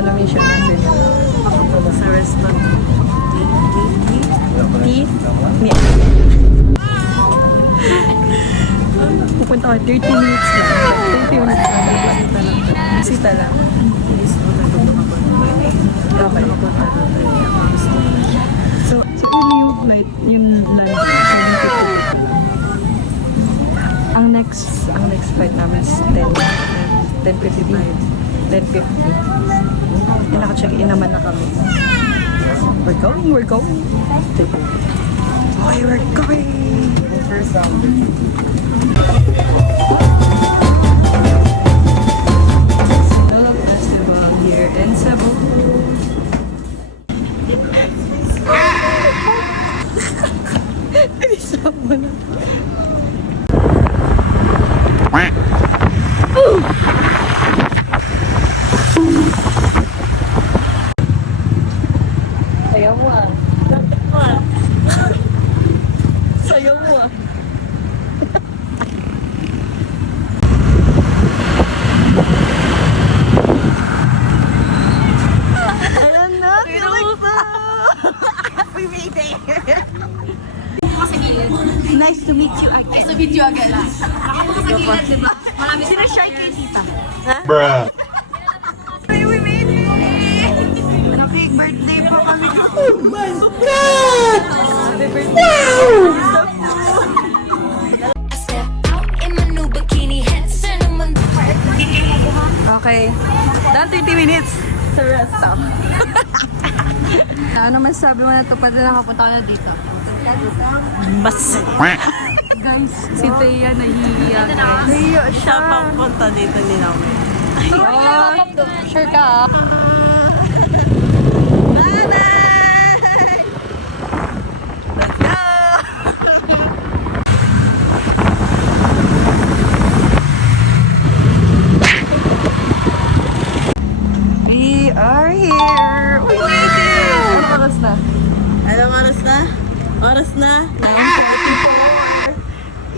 Ano mission natin? Sa restaurant. Tea? Pupunta ko 30 minutes lang. 30 minutes lang. Bisita lang. Okay. So, siguro yung night, yung lunch, ang next flight namin is 10:55. 10:50. Naka-check-in naman na kami. We're going. Okay, we're going. Festival here in Cebu. Isama na. Sayaw mo ah. Sayaw mo ah. Ayan na. We made it. Nice to meet you again. Nice to meet you again. Nakapunta sa gilid, di ba? Marami sila shy kay tita. Bruh. We made it! Happy birthday po kami. Oh my God! Happy birthday! Wow! Okay. Done 30 minutes. Sa rest stop. Ano man sabi mo na ito? Pwede nakapunta ka na dito. Mas. Guys, si Thea nahihiya. Nahihiya siya. Siya papunta dito ni namin. Sure ka? We are here! We made it! Anong oras na? Anong oras na? Oras na? 9:44.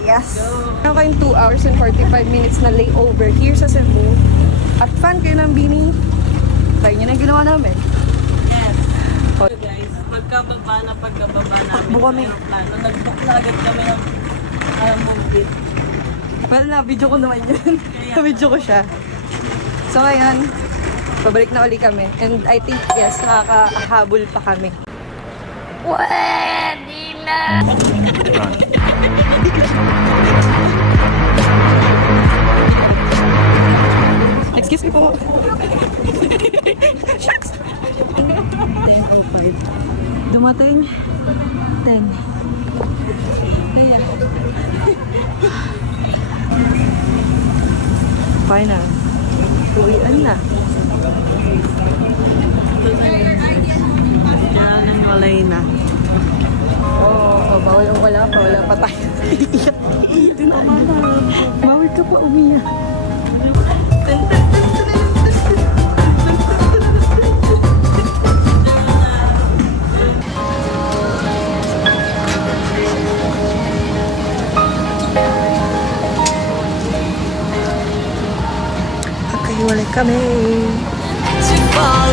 Yes! Meron kayong 2 hours and 45 minutes na layover here sa Cebu. At fan kayo ng Bini. Try nyo na yung ginawa namin. Yes. So guys, pagkababa namin. Takbo kami. Nag-book na agad kami ng movie. Well, na-video ko naman yun. Na-video ko siya. So ngayon, babalik na uli kami. And I think, yes, nakakahabol pa kami. Pwede na! Excuse me po. Shucks! 10:05. Dumating 10. Ayan. Final. Uwian na. Yan ang walay na. Oo, bawal ang wala pa. Wala pa tayo. Iiyak. Bawal ka pa umiyak. Wala kami. To fall.